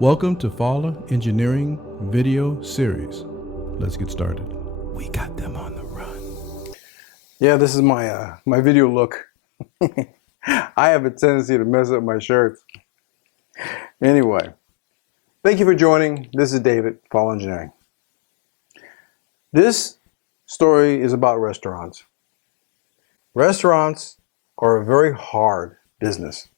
Welcome to FALLE Engineering Video Series. Let's get started. We got them on the run. Yeah, this is my my video look. I have a tendency to mess up my shirts. Anyway, thank you for joining. This is David, FALLE Engineering. This story is about restaurants. Restaurants are a very hard business.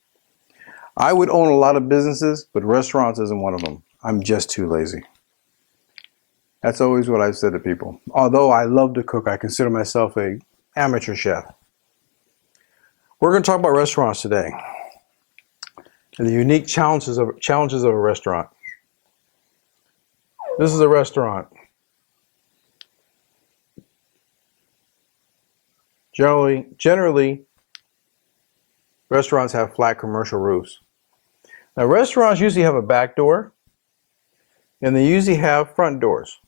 I would own a lot of businesses, but restaurants isn't one of them. I'm just too lazy. That's always what I've said to people. Although I love to cook, I consider myself an amateur chef. We're going to talk about restaurants today and the unique challenges of a restaurant. This is a restaurant. Generally, restaurants have flat commercial roofs. Now, restaurants usually have a back door, and they usually have front doors.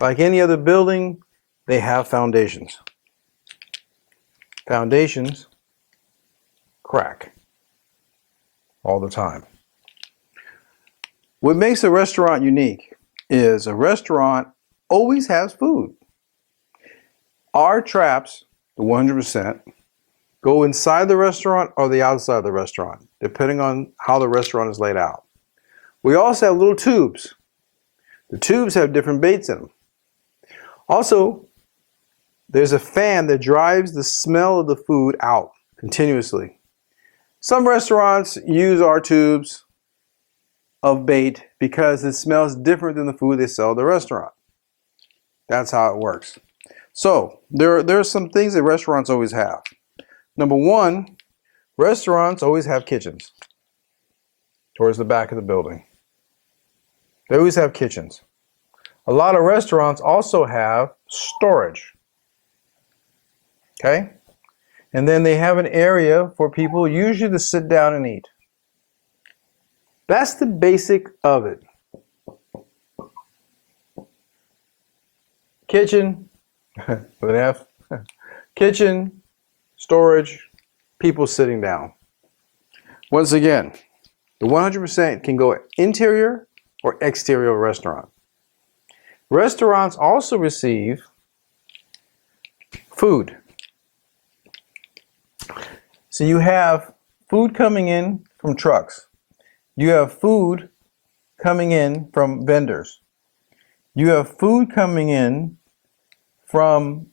Like any other building, they have foundations. Foundations crack all the time. What makes a restaurant unique is a restaurant always has food. Our traps, the 100%, go inside the restaurant or the outside of the restaurant, depending on how the restaurant is laid out. We also have little tubes. The tubes have different baits in them. Also, there's a fan that drives the smell of the food out continuously. Some restaurants use our tubes of bait because it smells different than the food they sell at the restaurant. That's how it works. So there are some things that restaurants always have. Number one, restaurants always have kitchens towards the back of the building. They always have kitchens. A lot of restaurants also have storage. Okay? And then they have an area for people usually to sit down and eat. That's the basic of it. Kitchen, with an F. Kitchen, storage, people sitting down. Once again, the 100% can go interior or exterior restaurant. Restaurants also receive food. So you have food coming in from trucks. You have food coming in from vendors. You have food coming in from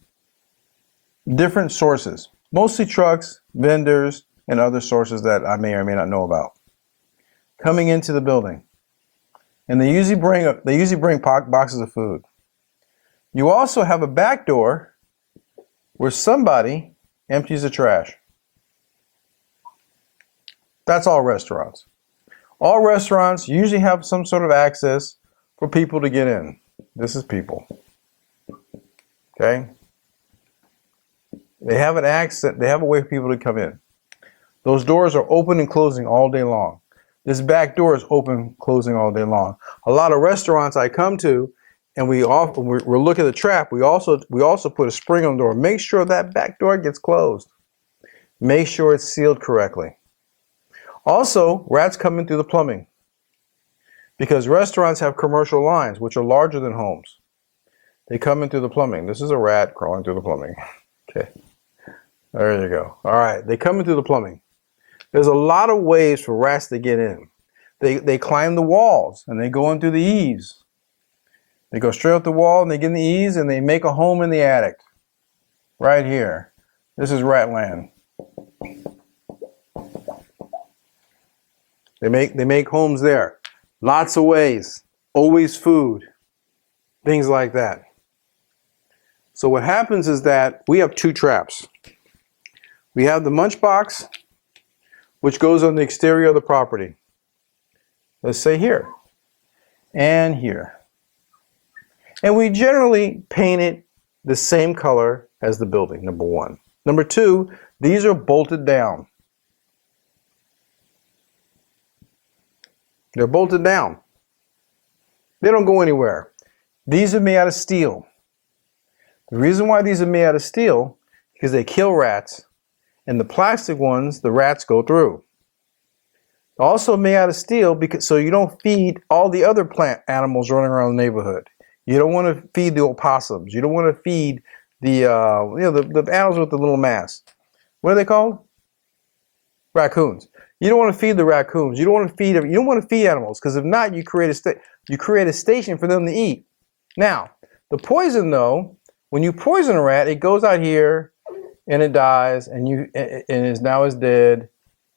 different sources, mostly trucks, vendors, and other sources that I may or may not know about, coming into the building. And they usually bring boxes of food. You also have a back door where somebody empties the trash. That's all restaurants. All restaurants usually have some sort of access for people to get in. This is people. Okay? They have an access, they have a way for people to come in. Those doors are open and closing all day long. This back door is open, closing all day long. A lot of restaurants I come to, and we're looking at the trap, we also put a spring on the door. Make sure that back door gets closed. Make sure it's sealed correctly. Also, rats come in through the plumbing, because restaurants have commercial lines, which are larger than homes. They come in through the plumbing. This is a rat crawling through the plumbing. Okay. There you go. All right, they come in through the plumbing. There's a lot of ways for rats to get in. They climb the walls and they go in through the eaves. They go straight up the wall and they get in the eaves and they make a home in the attic. Right here. This is rat land. They make homes there. Lots of ways. Always food. Things like that. So what happens is that we have two traps. We have the munch box, which goes on the exterior of the property. Let's say here and here. And we generally paint it the same color as the building, number one. Number two, these are bolted down. They're bolted down. They don't go anywhere. These are made out of steel. The reason why these are made out of steel is because they kill rats, and the plastic ones, the rats go through. Also made out of steel because so you don't feed all the other plant animals running around the neighborhood. You don't want to feed the opossums. You don't want to feed the the animals with the little masks. What are they called? Raccoons. You don't want to feed the raccoons. You don't want to feed them. You don't want to feed animals because if not, you create a station for them to eat. Now, the poison though, when you poison a rat, it goes out here and it dies, and now is dead,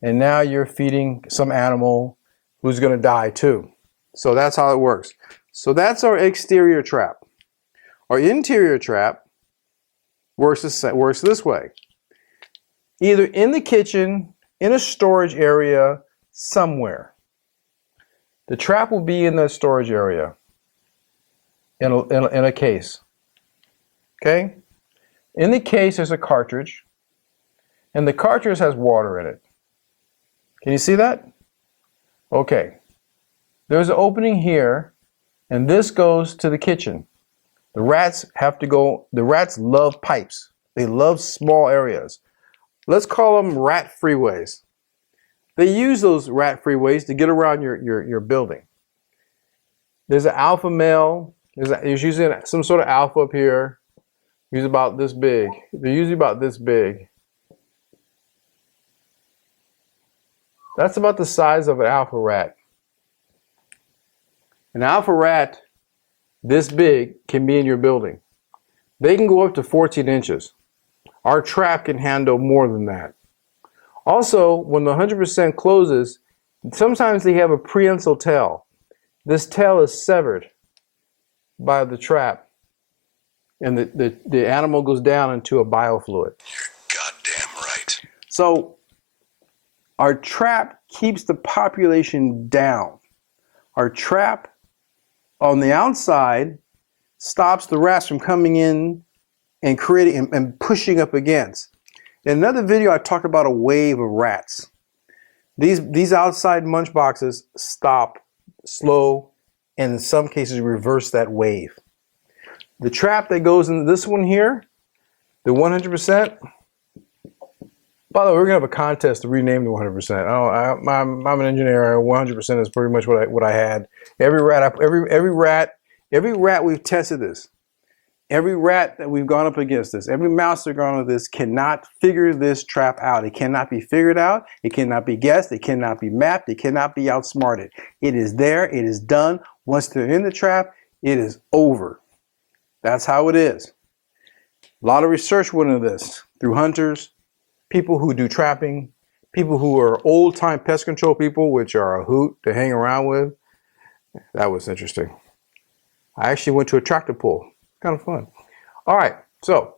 and now you're feeding some animal who's going to die too. So that's how it works. So that's our exterior trap. Our interior trap works this way. Either in the kitchen, in a storage area, somewhere. The trap will be in the storage area, in a case. Okay? In the case, there's a cartridge, and the cartridge has water in it. Can you see that? Okay. There's an opening here, and this goes to the kitchen. The rats love pipes. They love small areas. Let's call them rat freeways. They use those rat freeways to get around your building. There's an alpha male. There's usually some sort of alpha up here. He's about this big. They're usually about this big. That's about the size of an alpha rat. An alpha rat this big can be in your building. They can go up to 14 inches. Our trap can handle more than that. Also, when the 100% closes, sometimes they have a prehensile tail. This tail is severed by the trap, and the animal goes down into a biofluid. You're goddamn right. So our trap keeps the population down. Our trap on the outside stops the rats from coming in and creating and pushing up against. In another video, I talked about a wave of rats. These outside munch boxes stop, slow, and in some cases reverse that wave. The trap that goes into this one here, the 100%. By the way, we're gonna have a contest to rename the 100%. I'm an engineer. 100% is pretty much what I had. Every rat we've tested this. Every rat that we've gone up against this, every mouse that gone with this cannot figure this trap out. It cannot be figured out. It cannot be guessed. It cannot be mapped. It cannot be outsmarted. It is there. It is done. Once they're in the trap, it is over. That's how it is. A lot of research went into this through hunters, people who do trapping, people who are old-time pest control people, which are a hoot to hang around with. That was interesting. I actually went to a tractor pull. Kind of fun. All right, so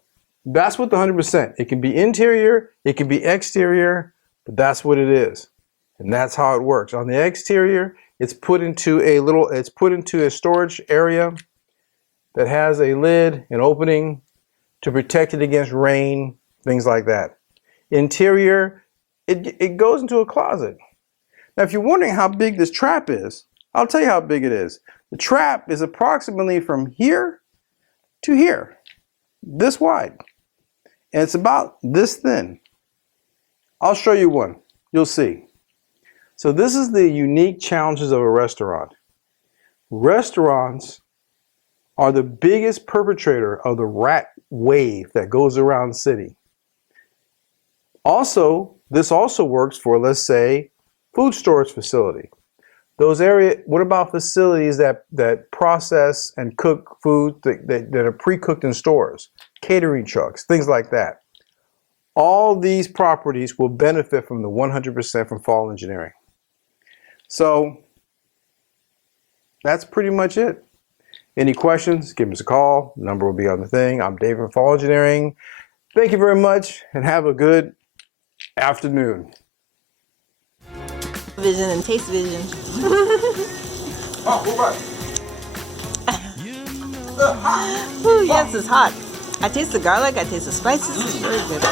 that's what the 100%. It can be interior, it can be exterior, but that's what it is. And that's how it works. On the exterior, it's put into a storage area that has a lid, an opening to protect it against rain, things like that. Interior, it goes into a closet. Now, if you're wondering how big this trap is, I'll tell you how big it is. The trap is approximately from here to here, this wide. And it's about this thin. I'll show you one. You'll see. So this is the unique challenges of a restaurant. Restaurants are the biggest perpetrator of the rat wave that goes around the city. Also, this also works for, let's say, food storage facility. Those areas, what about facilities that process and cook food that are pre-cooked in stores, catering trucks, things like that. All these properties will benefit from the 100% from FALLE engineering. So that's pretty much it. Any questions, give us a call. The number will be on the thing. I'm David from FALLE Engineering. Thank you very much and have a good afternoon. Vision and taste vision. Oh, what about? Ooh, yes, it's hot. I taste the garlic, I taste the spices. It's very good.